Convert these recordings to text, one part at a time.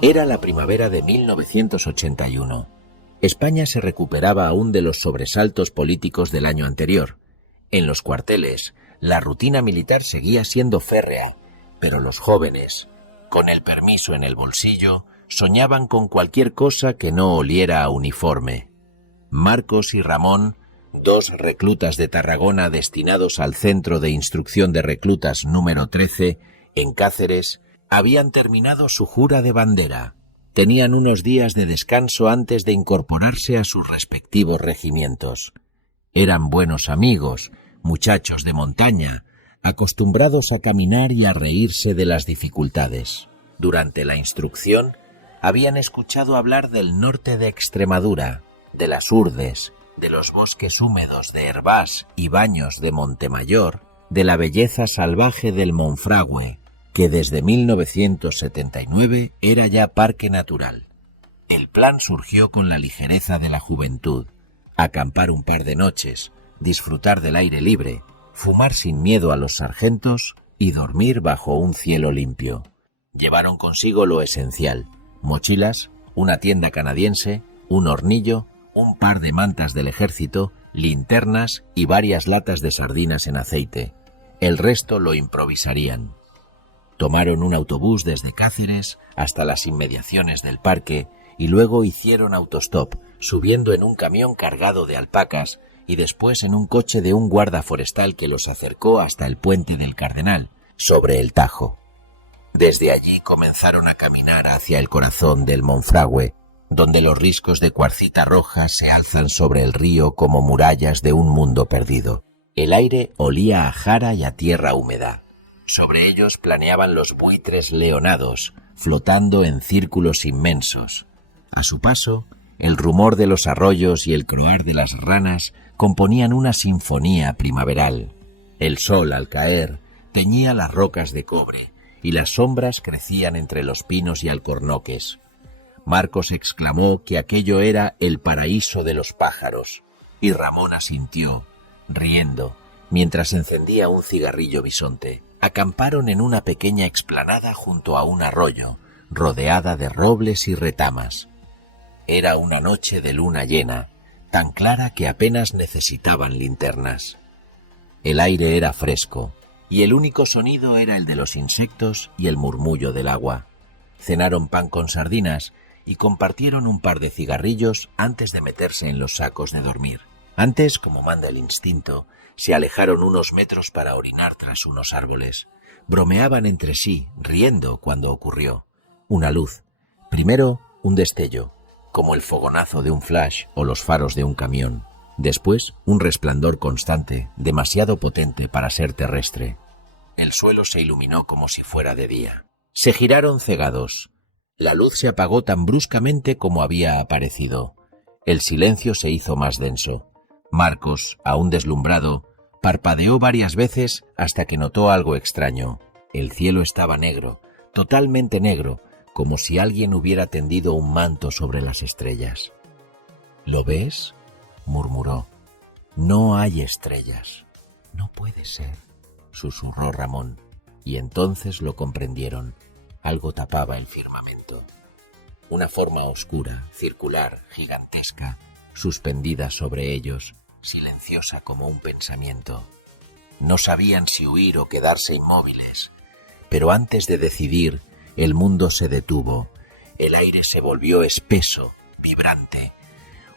Era la primavera de 1981. España se recuperaba aún de los sobresaltos políticos del año anterior. En los cuarteles, la rutina militar seguía siendo férrea, pero los jóvenes, con el permiso en el bolsillo, soñaban con cualquier cosa que no oliera a uniforme. Marcos y Ramón, dos reclutas de Tarragona destinados al Centro de Instrucción de Reclutas número 13, en Cáceres, habían terminado su jura de bandera. Tenían unos días de descanso antes de incorporarse a sus respectivos regimientos. Eran buenos amigos, muchachos de montaña, acostumbrados a caminar y a reírse de las dificultades. Durante la instrucción, habían escuchado hablar del norte de Extremadura, de las Urdes, de los bosques húmedos de Hervás y Baños de Montemayor, de la belleza salvaje del Monfragüe, que desde 1979 era ya parque natural. El plan surgió con la ligereza de la juventud: acampar un par de noches, disfrutar del aire libre, fumar sin miedo a los sargentos y dormir bajo un cielo limpio. Llevaron consigo lo esencial: mochilas, una tienda canadiense, un hornillo, un par de mantas del ejército, linternas y varias latas de sardinas en aceite. El resto lo improvisarían. Tomaron un autobús desde Cáceres hasta las inmediaciones del parque y luego hicieron autostop, subiendo en un camión cargado de alpacas y después en un coche de un guarda forestal que los acercó hasta el puente del Cardenal, sobre el Tajo. Desde allí comenzaron a caminar hacia el corazón del Monfragüe, donde los riscos de cuarcita roja se alzan sobre el río como murallas de un mundo perdido. El aire olía a jara y a tierra húmeda. Sobre ellos planeaban los buitres leonados, flotando en círculos inmensos. A su paso, el rumor de los arroyos y el croar de las ranas componían una sinfonía primaveral. El sol, al caer, teñía las rocas de cobre, y las sombras crecían entre los pinos y alcornoques. Marcos exclamó que aquello era el paraíso de los pájaros, y Ramón asintió, riendo, mientras encendía un cigarrillo bisonte. Acamparon en una pequeña explanada junto a un arroyo, rodeada de robles y retamas. Era una noche de luna llena, tan clara que apenas necesitaban linternas. El aire era fresco, y el único sonido era el de los insectos y el murmullo del agua. Cenaron pan con sardinas y compartieron un par de cigarrillos antes de meterse en los sacos de dormir. Antes, como manda el instinto, se alejaron unos metros para orinar tras unos árboles. Bromeaban entre sí, riendo cuando ocurrió. Una luz. Primero, un destello, como el fogonazo de un flash o los faros de un camión. Después, un resplandor constante, demasiado potente para ser terrestre. El suelo se iluminó como si fuera de día. Se giraron cegados. La luz se apagó tan bruscamente como había aparecido. El silencio se hizo más denso. Marcos, aún deslumbrado, parpadeó varias veces hasta que notó algo extraño. El cielo estaba negro, totalmente negro, como si alguien hubiera tendido un manto sobre las estrellas. ¿Lo ves?, murmuró. No hay estrellas. No puede ser, susurró Ramón, y entonces lo comprendieron. Algo tapaba el firmamento. Una forma oscura, circular, gigantesca, suspendida sobre ellos, silenciosa como un pensamiento. No sabían si huir o quedarse inmóviles, pero antes de decidir, el mundo se detuvo. El aire se volvió espeso, vibrante,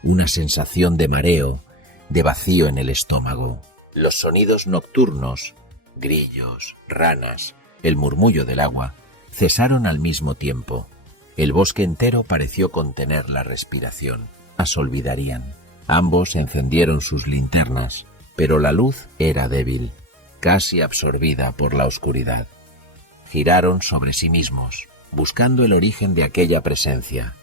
una sensación de mareo, de vacío en el estómago. Los sonidos nocturnos, grillos, ranas, el murmullo del agua, cesaron al mismo tiempo. El bosque entero pareció contener la respiración. Las olvidarían. Ambos encendieron sus linternas, pero la luz era débil, casi absorbida por la oscuridad. Giraron sobre sí mismos, buscando el origen de aquella presencia.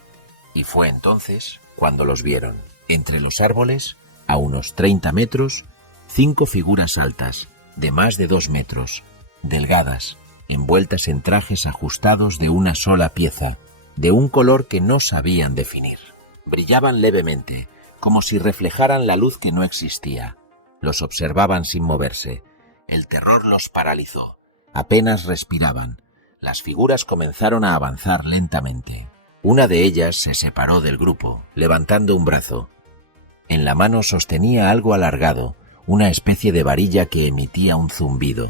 Y fue entonces cuando los vieron. Entre los árboles, a unos 30 metros, 5 figuras altas, de más de 2 metros, delgadas, envueltas en trajes ajustados de una sola pieza, de un color que no sabían definir. Brillaban levemente, como si reflejaran la luz que no existía. Los observaban sin moverse. El terror los paralizó. Apenas respiraban. las figuras comenzaron a avanzar lentamente. Una de ellas se separó del grupo, levantando un brazo. En la mano sostenía algo alargado, una especie de varilla que emitía un zumbido.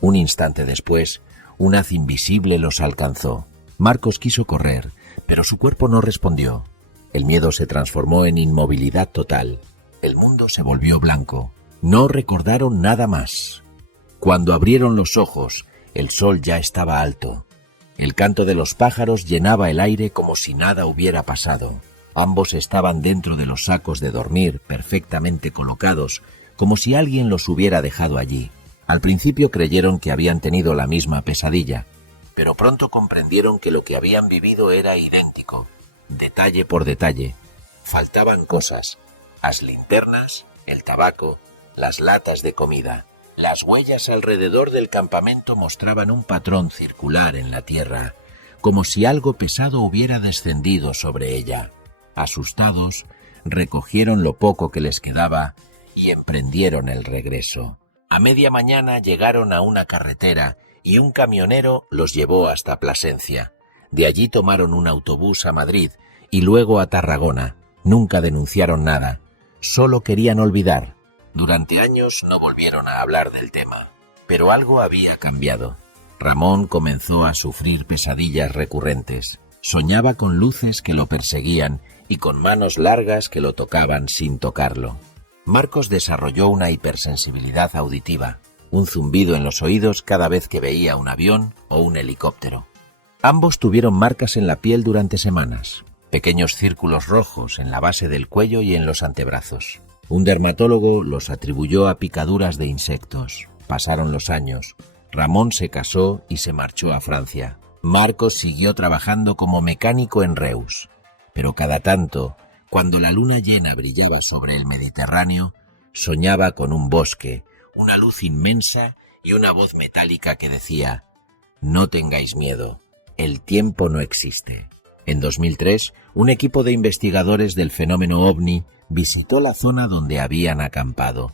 Un instante después, un haz invisible los alcanzó. Marcos quiso correr, pero su cuerpo no respondió. El miedo se transformó en inmovilidad total. El mundo se volvió blanco. No recordaron nada más. Cuando abrieron los ojos, el sol ya estaba alto. El canto de los pájaros llenaba el aire como si nada hubiera pasado. Ambos estaban dentro de los sacos de dormir, perfectamente colocados, como si alguien los hubiera dejado allí. Al principio creyeron que habían tenido la misma pesadilla, pero pronto comprendieron que lo que habían vivido era idéntico, detalle por detalle. Faltaban cosas: las linternas, el tabaco, las latas de comida. Las huellas alrededor del campamento mostraban un patrón circular en la tierra, como si algo pesado hubiera descendido sobre ella. Asustados, recogieron lo poco que les quedaba y emprendieron el regreso. A media mañana llegaron a una carretera y un camionero los llevó hasta Plasencia. De allí tomaron un autobús a Madrid y luego a Tarragona. Nunca denunciaron nada, solo querían olvidar. Durante años no volvieron a hablar del tema, pero algo había cambiado. Ramón comenzó a sufrir pesadillas recurrentes. Soñaba con luces que lo perseguían y con manos largas que lo tocaban sin tocarlo. Marcos desarrolló una hipersensibilidad auditiva, un zumbido en los oídos cada vez que veía un avión o un helicóptero. Ambos tuvieron marcas en la piel durante semanas, pequeños círculos rojos en la base del cuello y en los antebrazos. Un dermatólogo los atribuyó a picaduras de insectos. Pasaron los años. Ramón se casó y se marchó a Francia. Marcos siguió trabajando como mecánico en Reus. Pero cada tanto, cuando la luna llena brillaba sobre el Mediterráneo, soñaba con un bosque, una luz inmensa y una voz metálica que decía: «No tengáis miedo, el tiempo no existe». En 2003, un equipo de investigadores del fenómeno OVNI visitó la zona donde habían acampado.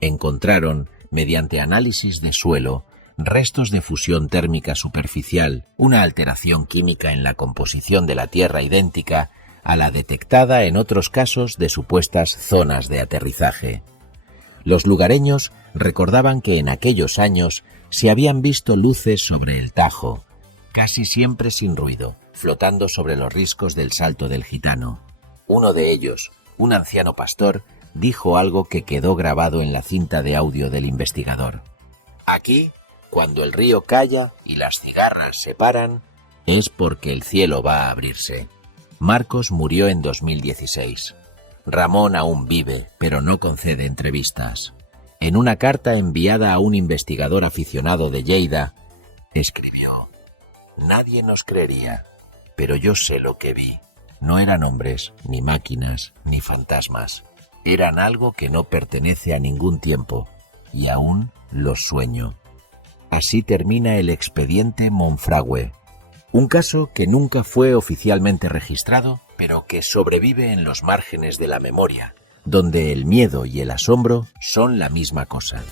Encontraron, mediante análisis de suelo, restos de fusión térmica superficial, una alteración química en la composición de la Tierra idéntica a la detectada en otros casos de supuestas zonas de aterrizaje. Los lugareños recordaban que en aquellos años se habían visto luces sobre el Tajo, casi siempre sin ruido, flotando sobre los riscos del Salto del Gitano. Uno de ellos, un anciano pastor, dijo algo que quedó grabado en la cinta de audio del investigador. «Aquí, cuando el río calla y las cigarras se paran, es porque el cielo va a abrirse». Marcos murió en 2016. Ramón aún vive, pero no concede entrevistas. En una carta enviada a un investigador aficionado de Lleida, escribió: «Nadie nos creería, pero yo sé lo que vi. No eran hombres, ni máquinas, ni fantasmas. Eran algo que no pertenece a ningún tiempo, y aún los sueño». Así termina el expediente Monfragüe, un caso que nunca fue oficialmente registrado, pero que sobrevive en los márgenes de la memoria, donde el miedo y el asombro son la misma cosa.